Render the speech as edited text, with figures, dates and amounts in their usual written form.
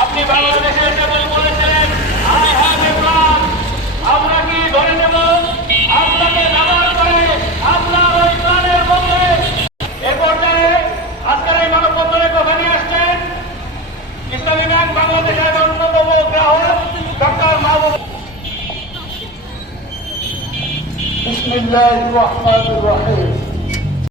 আপনি বাংলাদেশে এসে বলেছিলেন আই হ্যাভ এ প্ল্যান। আমরা কি ধরে নেব আপনাকে ব্যবহার করে আপনার ওই প্ল্যানের মধ্যে এ পর্যায়ে আজকের এই মানববন্ধনে কথা নিয়ে আসছেন ইসলামী ব্যাংক বাংলাদেশের অন্যতম গ্রাহক ডক্টর মাহবুব। বিসমিল্লাহির রহমানির রহিম।